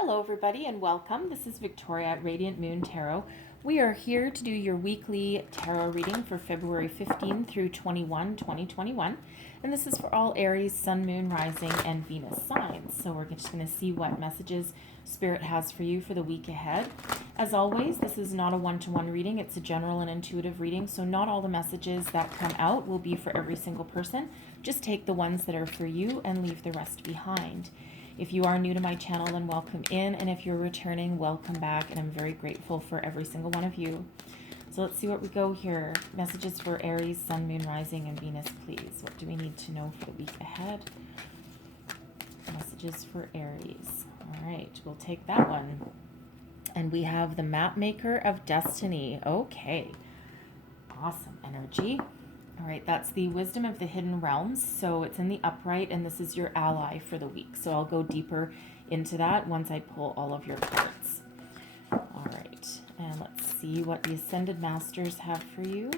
Hello everybody and welcome. This is Victoria at Radiant Moon Tarot. We are here to do your weekly tarot reading for February 15 through 21, 2021. And this is for all Aries, Sun, Moon, Rising, and Venus signs. So we're just going to see what messages Spirit has for you for the week ahead. As always, this is not a one-to-one reading. It's a general and intuitive reading. So not all the messages that come out will be for every single person. Just take the ones that are for you and leave the rest behind. If you are new to my channel, then welcome in. And if you're returning, welcome back. And I'm very grateful for every single one of you. So let's see what we go here. Messages for Aries, Sun, Moon, Rising, and Venus, please. What do we need to know for the week ahead? Messages for Aries. All right, we'll take that one. And we have the Map Maker of Destiny. Okay. Awesome energy. All right, that's the Wisdom of the Hidden Realms. So it's in the upright, and this is your ally for the week. So I'll go deeper into that once I pull all of your cards. All right, and let's see what the Ascended Masters have for you.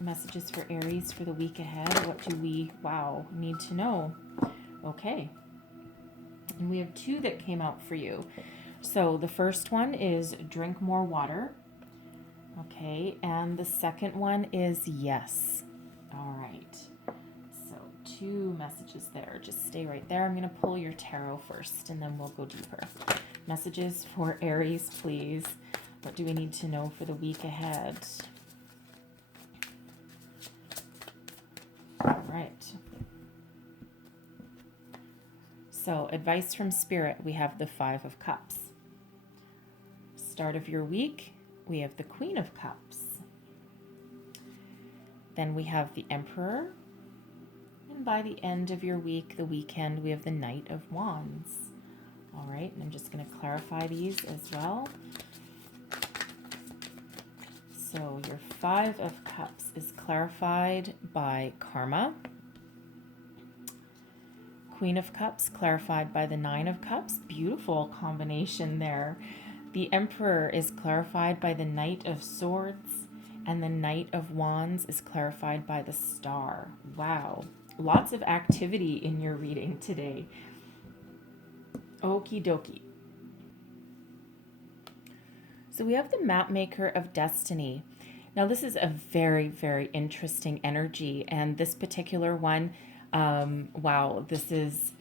Messages for Aries for the week ahead. What do we, need to know? Okay. And we have two that came out for you. So the first one is drink more water. Okay, and the second one is yes. All right, so two messages there. Just stay right there. I'm going to pull your tarot first, and then we'll go deeper. Messages for Aries, please. What do we need to know for the week ahead? All right. So advice from Spirit, we have the Five of Cups. Start of your week, we have the Queen of Cups. Then we have the Emperor. And by the end of your week, the weekend, we have the Knight of Wands. All right, and I'm just going to clarify these as well. So your Five of Cups is clarified by Karma. Queen of Cups clarified by the Nine of Cups. Beautiful combination there. The Emperor is clarified by the Knight of Swords. And the Knight of Wands is clarified by the Star. Wow. Lots of activity in your reading today. Okie dokie. So we have the Map Maker of Destiny. Now this is a very, very interesting energy. And this particular one, this is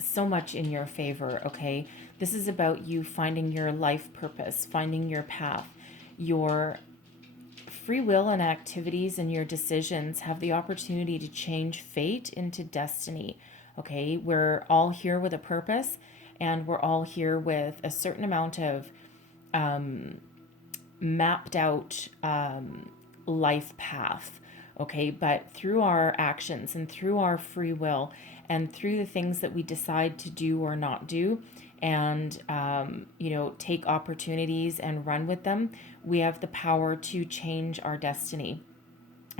so much in your favor, okay? This is about you finding your life purpose, finding your path, your free will and activities and your decisions have the opportunity to change fate into destiny. Okay, we're all here with a purpose, and we're all here with a certain amount of mapped out life path. Okay, but through our actions and through our free will and through the things that we decide to do or not do, and take opportunities and run with them, we have the power to change our destiny,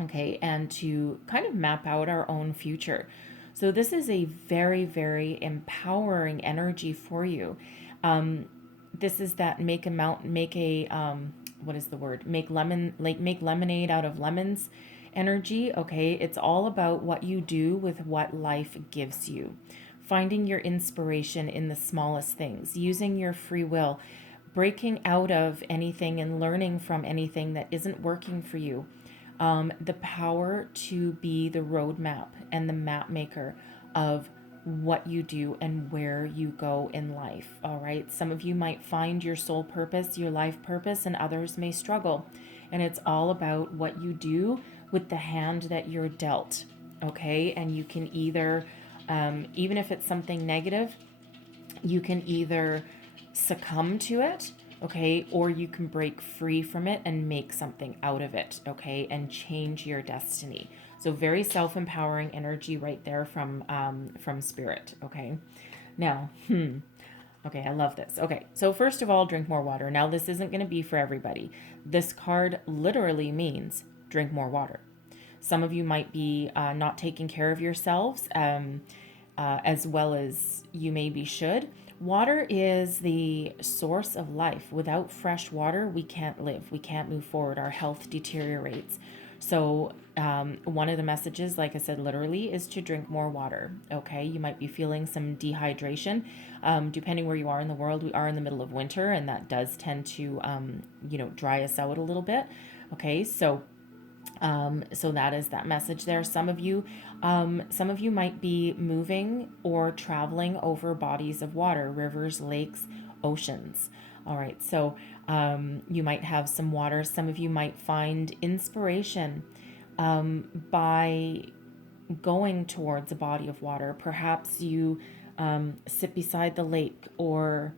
okay, and to kind of map out our own future. So this is a very, very empowering energy for you. This is that make lemonade out of lemons energy. Okay, it's all about what you do with what life gives you. Finding your inspiration in the smallest things, using your free will, breaking out of anything and learning from anything that isn't working for you. The power to be the roadmap and the map maker of what you do and where you go in life. All right. Some of you might find your soul purpose, your life purpose, and others may struggle. And it's all about what you do with the hand that you're dealt. Okay. And you can either even if it's something negative, you can either succumb to it, okay, or you can break free from it and make something out of it, okay, and change your destiny. So very self-empowering energy right there from Spirit, okay. Now, okay, I love this. Okay, so first of all, drink more water. Now, this isn't going to be for everybody. This card literally means drink more water. Some of you might be not taking care of yourselves as well as you maybe should. Water is the source of life. Without fresh water, we can't live. We can't move forward. Our health deteriorates. So one of the messages, like I said, literally is to drink more water. Okay, you might be feeling some dehydration. Depending where you are in the world, we are in the middle of winter, and that does tend to, dry us out a little bit. Okay, so that is that message there. Some of you might be moving or traveling over bodies of water, rivers, lakes, oceans. All right, so you might have some water. Some of you might find inspiration by going towards a body of water. Perhaps you sit beside the lake or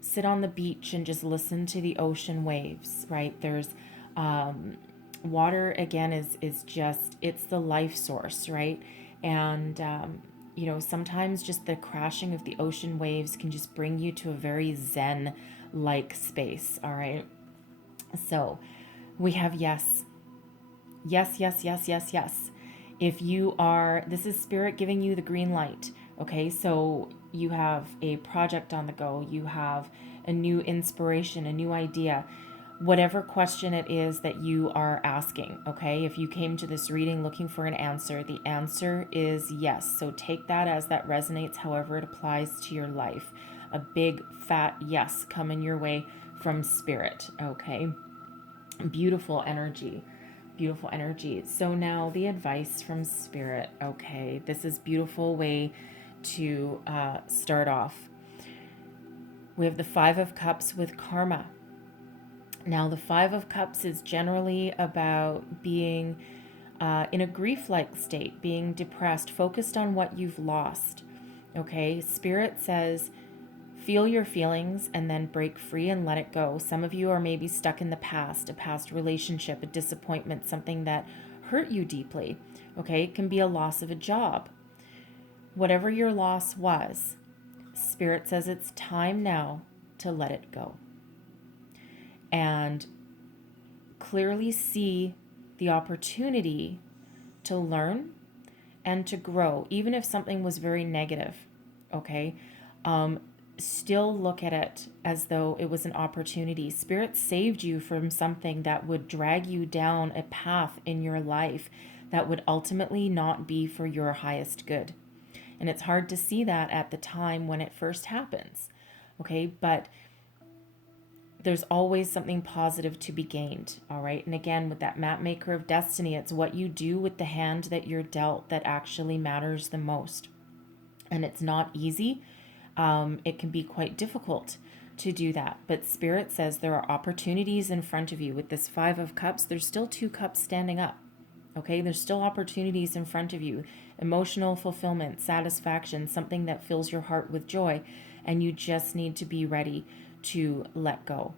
sit on the beach and just listen to the ocean waves, right? There's water again is just, it's the life source, right? And sometimes just the crashing of the ocean waves can just bring you to a very zen like space. All right, so we have yes, yes, yes, yes, yes, yes. If you are, this is spirit giving you the green light. Okay, so you have a project on the go, you have a new inspiration, a new idea, whatever question it is that you are asking. Okay, if you came to this reading looking for an answer, the answer is yes. So take that as that resonates, however it applies to your life. A big fat yes coming your way from spirit. Okay, beautiful energy. Beautiful energy. So now the advice from spirit. Okay, this is beautiful way to start off. We have the Five of Cups with karma. Now the Five of Cups is generally about being in a grief-like state, being depressed, focused on what you've lost. Okay, spirit says feel your feelings and then break free and let it go. Some of you are maybe stuck in the past, a past relationship, a disappointment, something that hurt you deeply. Okay, it can be a loss of a job. Whatever your loss was, spirit says it's time now to let it go. And clearly see the opportunity to learn and to grow, even if something was very negative. Okay, still look at it as though it was an opportunity. Spirit saved you from something that would drag you down a path in your life that would ultimately not be for your highest good. And it's hard to see that at the time when it first happens. Okay, but there's always something positive to be gained. All right, and again, with that map maker of destiny, it's what you do with the hand that you're dealt that actually matters the most. And it's not easy. It can be quite difficult to do that. But Spirit says there are opportunities in front of you. With this Five of Cups, there's still two cups standing up. Okay, there's still opportunities in front of you. Emotional fulfillment, satisfaction, something that fills your heart with joy. And you just need to be ready to let go.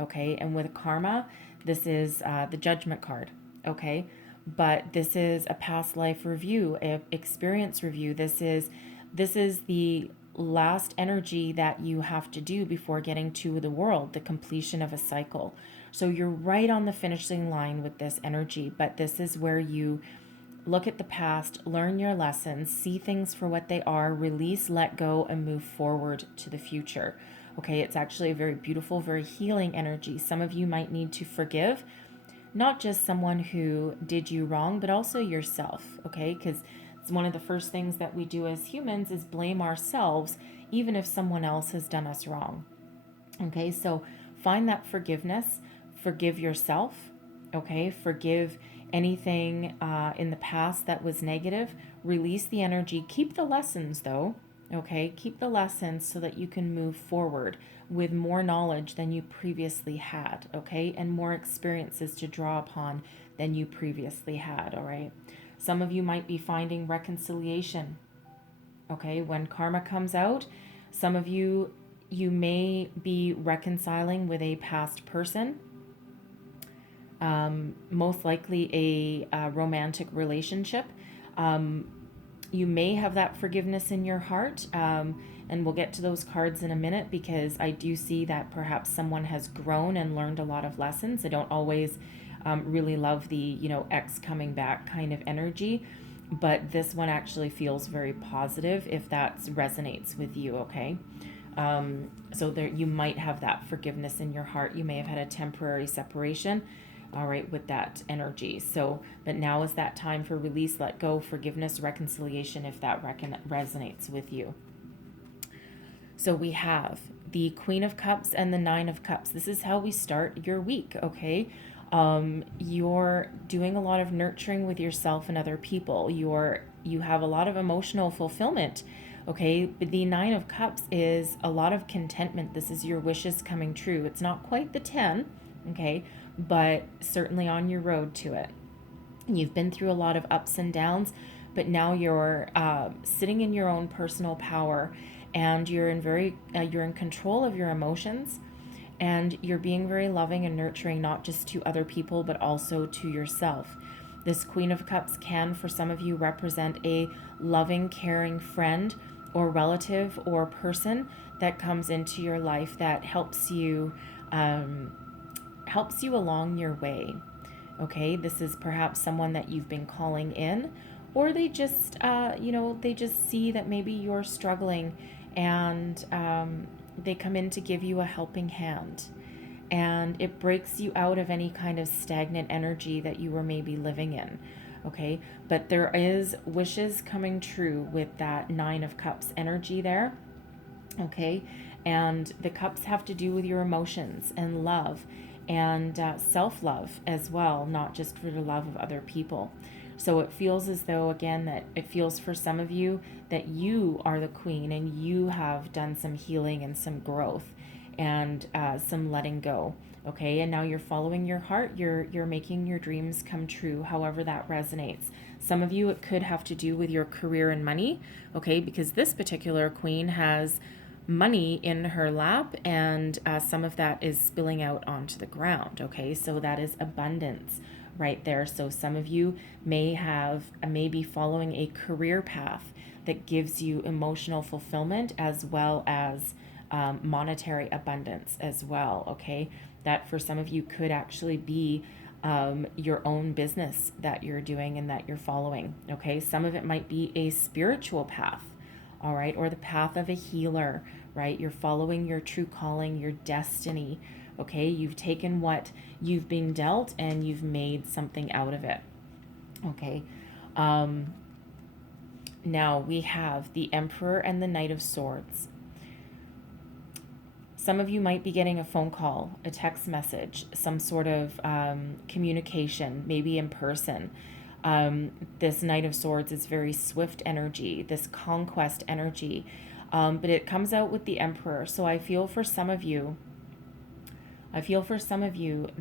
Okay, and with karma, this is the Judgment card. Okay, but this is a past life review, a experience review. This is the last energy that you have to do before getting to the world, the completion of a cycle. So you're right on the finishing line with this energy, but this is where you look at the past, learn your lessons, see things for what they are, release, let go, and move forward to the future. Okay, it's actually a very beautiful, very healing energy. Some of you might need to forgive, not just someone who did you wrong, but also yourself, okay? Because it's one of the first things that we do as humans is blame ourselves, even if someone else has done us wrong. Okay, so find that forgiveness, forgive yourself, okay? Forgive anything in the past that was negative, release the energy, keep the lessons though, okay? Keep the lessons so that you can move forward with more knowledge than you previously had, okay? And more experiences to draw upon than you previously had, all right? Some of you might be finding reconciliation, okay? When karma comes out, some of you may be reconciling with a past person, most likely a romantic relationship. You may have that forgiveness in your heart, and we'll get to those cards in a minute because I do see that perhaps someone has grown and learned a lot of lessons. I don't always really love the, ex coming back kind of energy, but this one actually feels very positive if that resonates with you, okay? So there, you might have that forgiveness in your heart. You may have had a temporary separation. all right, with that energy. So, but now is that time for release, let go, forgiveness, reconciliation, if that resonates with you. So we have the Queen of Cups and the Nine of Cups. This is how we start your week, okay? You're doing a lot of nurturing with yourself and other people. You have a lot of emotional fulfillment, okay? But the Nine of Cups is a lot of contentment. This is your wishes coming true. It's not quite the 10, okay? But certainly on your road to it. You've been through a lot of ups and downs, but now you're sitting in your own personal power, and you're in control of your emotions, and you're being very loving and nurturing, not just to other people but also to yourself. This Queen of Cups can, for some of you, represent a loving, caring friend or relative or person that comes into your life that helps you along your way. Okay, this is perhaps someone that you've been calling in, or they just, they just see that maybe you're struggling, and they come in to give you a helping hand. And it breaks you out of any kind of stagnant energy that you were maybe living in. Okay, but there is wishes coming true with that Nine of Cups energy there. Okay, and the cups have to do with your emotions and love, and self-love as well, not just for the love of other people. So it feels as though, again, that it feels for some of you that you are the queen and you have done some healing and some growth and some letting go. Okay, and now you're following your heart. You're making your dreams come true, however that resonates. Some of you, it could have to do with your career and money, okay, because this particular queen has money in her lap, and some of that is spilling out onto the ground. Okay, so that is abundance right there. So some of you may be following a career path that gives you emotional fulfillment as well as monetary abundance as well. Okay, that for some of you could actually be your own business that you're doing and that you're following. Okay, some of it might be a spiritual path, all right, or the path of a healer, right? You're following your true calling, your destiny, okay? You've taken what you've been dealt and you've made something out of it, okay? Now we have the Emperor and the Knight of Swords. Some of you might be getting a phone call, a text message, some sort of communication, maybe in person. This Knight of Swords is very swift energy, this conquest energy, but it comes out with the Emperor. So I feel for some of you,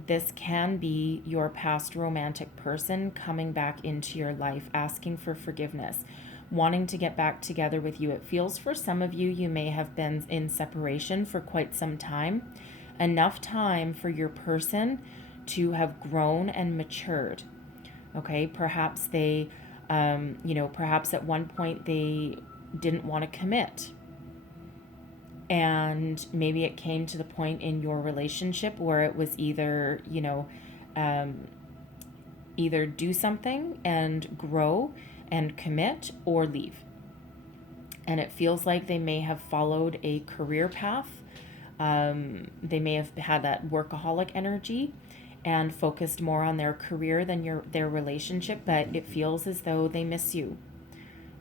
this can be your past romantic person coming back into your life, asking for forgiveness, wanting to get back together with you. It feels for some of you, you may have been in separation for quite some time, enough time for your person to have grown and matured. Okay, perhaps they, perhaps at one point they didn't want to commit. And maybe it came to the point in your relationship where it was either, either do something and grow and commit or leave. And it feels like they may have followed a career path. They may have had that workaholic energy and focused more on their career than their relationship, but it feels as though they miss you.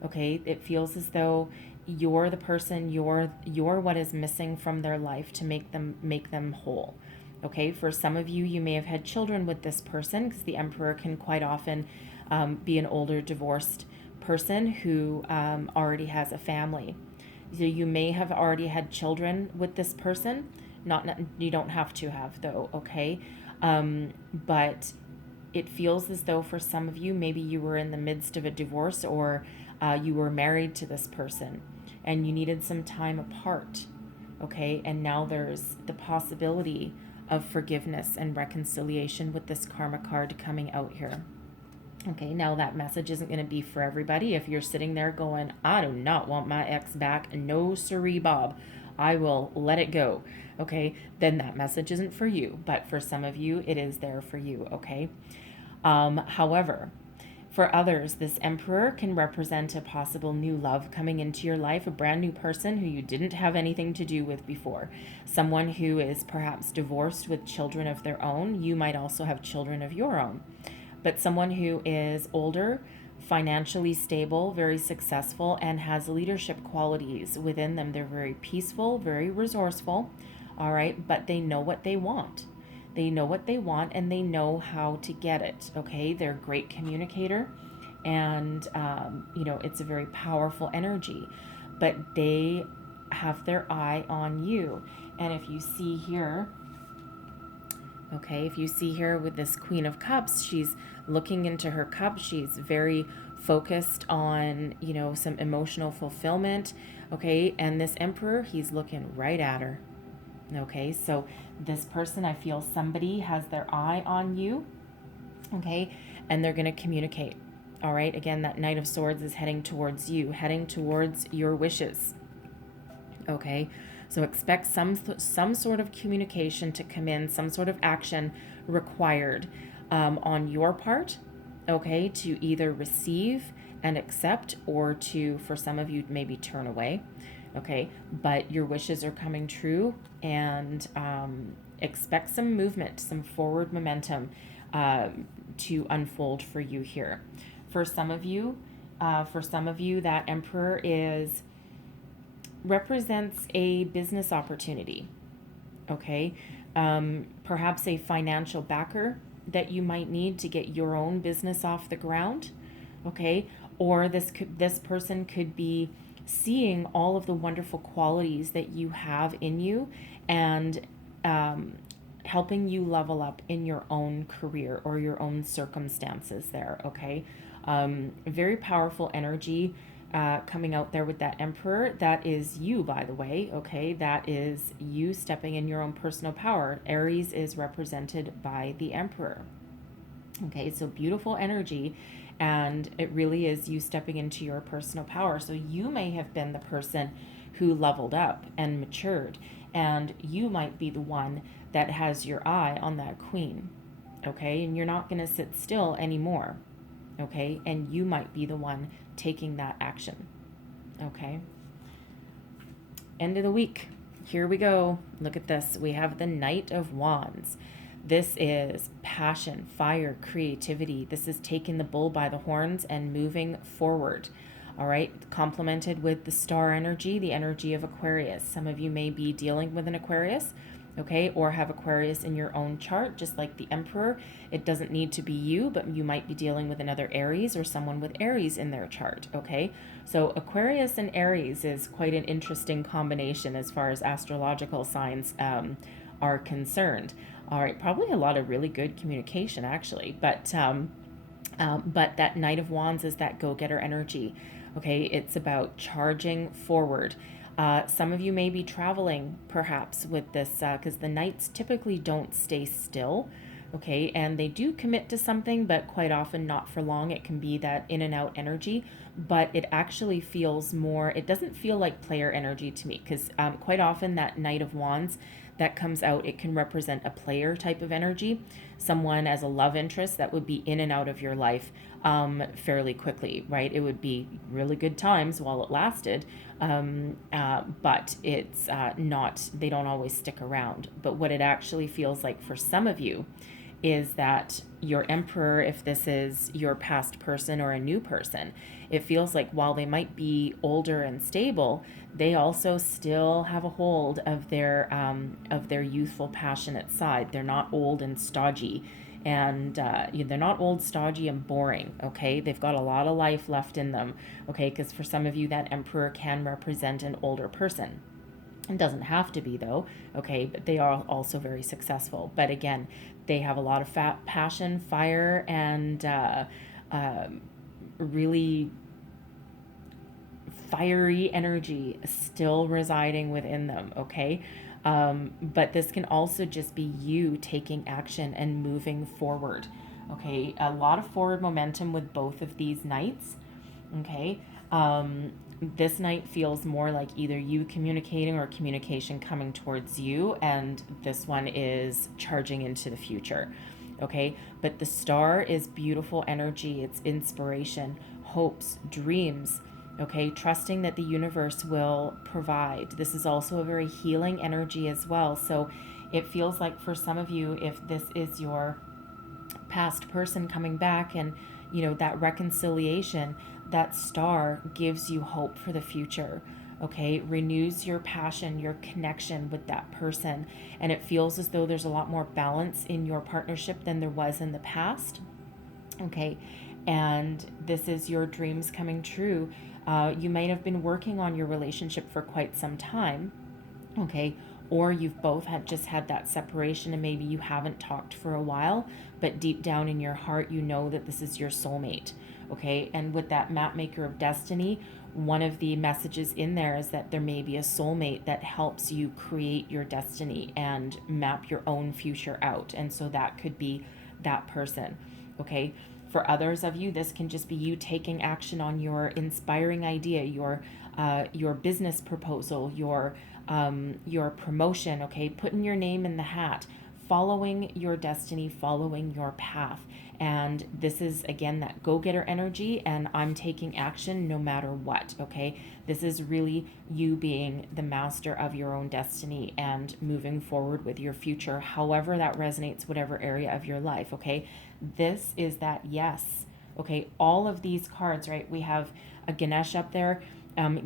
Okay, it feels as though you're the person, you're what is missing from their life to make them whole. Okay, for some of you, you may have had children with this person, because the Emperor can quite often be an older divorced person who already has a family. So you may have already had children with this person. You don't have to have, though. Okay. But it feels as though for some of you, maybe you were in the midst of a divorce, or you were married to this person and you needed some time apart. Okay. And now there's the possibility of forgiveness and reconciliation with this karma card coming out here. Okay, now that message isn't going to be for everybody. If you're sitting there going, I do not want my ex back, no siree, Bob, I will let it go. Okay, then that message isn't for you. But for some of you, it is there for you. Okay. However, For others, this Emperor can represent a possible new love coming into your life, a brand new person who you didn't have anything to do with before. Someone who is perhaps divorced with children of their own. You might also have children of your own. But someone who is older, financially stable, very successful, and has leadership qualities within them. They're very peaceful, very resourceful, all right, but they know what they want. They know what they want and they know how to get it, okay? They're a great communicator and, it's a very powerful energy, but they have their eye on you. And if you see here, okay, if you see here with this Queen of Cups, she's looking into her cup. She's very focused on, some emotional fulfillment, okay? And this Emperor, he's looking right at her. Okay, so this person, I feel somebody has their eye on you, okay, and they're going to communicate. All right, again, that Knight of Swords is heading towards you, heading towards your wishes. Okay, so expect some sort of communication to come in, some sort of action required on your part, okay, to either receive and accept or to, for some of you, maybe turn away. Okay, but your wishes are coming true, and expect some movement, some forward momentum to unfold for you here. For some of you, that Emperor represents a business opportunity. Okay, perhaps a financial backer that you might need to get your own business off the ground. Okay, or this person could be seeing all of the wonderful qualities that you have in you and helping you level up in your own career or your own circumstances there, okay? Very powerful energy coming out there with that Emperor. That is you, by the way, okay? That is you stepping in your own personal power. Aries is represented by the Emperor. Okay, so beautiful energy, and it really is you stepping into your personal power. So you may have been the person who leveled up and matured, and you might be the one that has your eye on that queen, okay? And you're not going to sit still anymore, okay? And you might be the one taking that action, okay? End of the week. Here we go. Look at this. We have the Knight of Wands. This is passion, fire, creativity. This is taking the bull by the horns and moving forward. All right, complemented with the star energy, the energy of Aquarius. Some of you may be dealing with an Aquarius, okay, or have Aquarius in your own chart, just like the Emperor. It doesn't need to be you, but you might be dealing with another Aries or someone with Aries in their chart, okay? So Aquarius and Aries is quite an interesting combination as far as astrological signs are concerned. All right, probably a lot of really good communication, actually, but that Knight of Wands is that go-getter energy. Okay, it's about charging forward. Some of you may be traveling, perhaps, with this, because the Knights typically don't stay still. Okay, and they do commit to something, but quite often not for long. It can be that in and out energy, but it actually feels more, it doesn't feel like player energy to me, because quite often that Knight of Wands that comes out, it can represent a player type of energy, someone as a love interest that would be in and out of your life fairly quickly, right? It would be really good times while it lasted, but it's not, they don't always stick around. But what it actually feels like for some of you is that your Emperor, if this is your past person or a new person, it feels like while they might be older and stable, they also still have a hold of their youthful, passionate side. They're not old and stodgy, and they're not old, stodgy, and boring. Okay, they've got a lot of life left in them. Okay, because for some of you, that Emperor can represent an older person. It doesn't have to be, though, okay, but they are also very successful. But again, they have a lot of passion, fire, and really fiery energy still residing within them, okay? But this can also just be you taking action and moving forward, okay? A lot of forward momentum with both of these knights, okay? This night feels more like either you communicating or communication coming towards you, and this one is charging into the future. okay? But the star is beautiful energy. It's inspiration, hopes, dreams, okay? Trusting that the universe will provide. This is also a very healing energy as well. So it feels like for some of you, if this is your past person coming back and, you know, that reconciliation, that star gives you hope for the future. Okay, renews your passion, your connection with that person. And it feels as though there's a lot more balance in your partnership than there was in the past. Okay, and this is your dreams coming true. You might have been working on your relationship for quite some time. Okay, or you've both had that separation and maybe you haven't talked for a while, but deep down in your heart you know that this is your soulmate. Okay, and with that map maker of destiny, one of the messages in there is that there may be a soulmate that helps you create your destiny and map your own future out. And so that could be that person. Okay, for others of you, this can just be you taking action on your inspiring idea, your business proposal, your promotion. Okay, putting your name in the hat, following your destiny, following your path. And this is again that go-getter energy, and I'm taking action no matter what. Okay, this is really you being the master of your own destiny and moving forward with your future, however that resonates, whatever area of your life. Okay, this is that yes. Okay, all of these cards, right? We have a Ganesh up there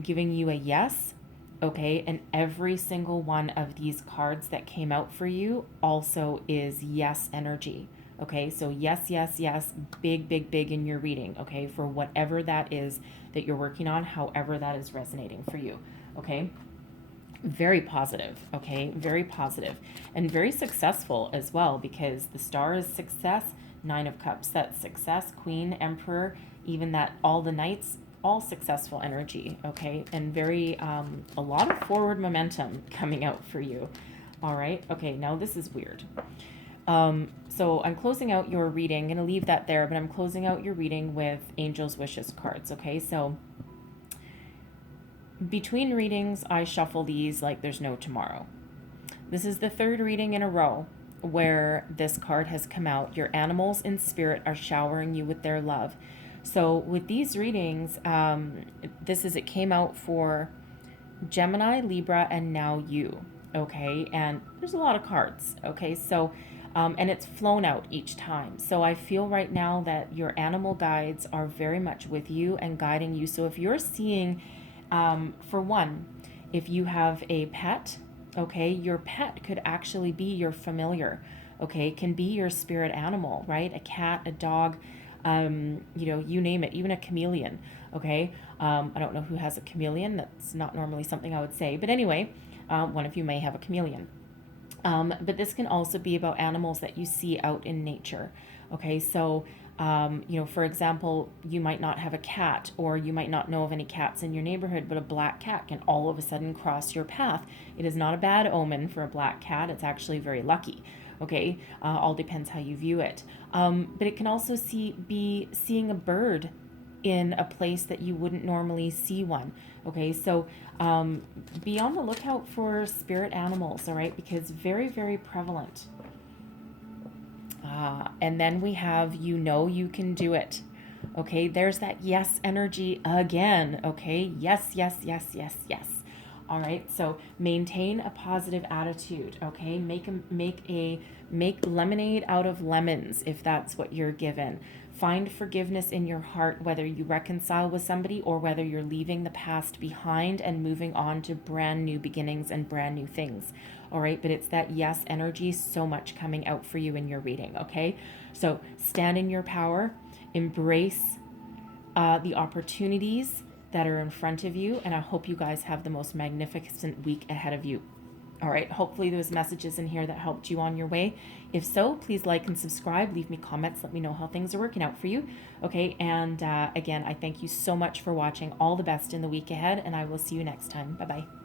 giving you a yes. Okay, and every single one of these cards that came out for you also is yes energy. Okay, so yes, yes, yes, big, big, big in your reading, okay, for whatever that is that you're working on, however that is resonating for you, okay? Very positive, okay, very positive, and very successful as well, because the star is success, Nine of Cups, that's success, Queen, Emperor, even that all the Knights, all successful energy, okay, and very, a lot of forward momentum coming out for you, all right? Okay, now this is weird. So I'm closing out your reading. I'm going to leave that there, but I'm closing out your reading with Angel's Wishes cards, okay? So between readings, I shuffle these like there's no tomorrow. This is the third reading in a row where this card has come out. Your animals in spirit are showering you with their love. So with these readings, it came out for Gemini, Libra, and now you, okay? And there's a lot of cards, okay? So and it's flown out each time. So I feel right now that your animal guides are very much with you and guiding you. So if you're seeing, for one, if you have a pet, okay, your pet could actually be your familiar, okay, can be your spirit animal, right? A cat, a dog, you name it, even a chameleon, okay? I don't know who has a chameleon. That's not normally something I would say. But anyway, one of you may have a chameleon. But this can also be about animals that you see out in nature. Okay, so, for example, you might not have a cat, or you might not know of any cats in your neighborhood, but a black cat can all of a sudden cross your path. It is not a bad omen for a black cat. It's actually very lucky. Okay, all depends how you view it. But it can also be seeing a bird in a place that you wouldn't normally see one. Okay, so be on the lookout for spirit animals, all right, because very, very prevalent. And then we have, you can do it. Okay, there's that yes energy again. Okay, yes, yes, yes, yes, yes. All right, so maintain a positive attitude. Okay, make lemonade out of lemons if that's what you're given. Find forgiveness in your heart, whether you reconcile with somebody or whether you're leaving the past behind and moving on to brand new beginnings and brand new things. All right, but it's that yes energy so much coming out for you in your reading. Okay, so stand in your power, embrace the opportunities that are in front of you, and I hope you guys have the most magnificent week ahead of you. All right, hopefully there's messages in here that helped you on your way. If so, please like and subscribe, leave me comments, let me know how things are working out for you. Okay, and again, I thank you so much for watching. All the best in the week ahead, and I will see you next time. Bye-bye.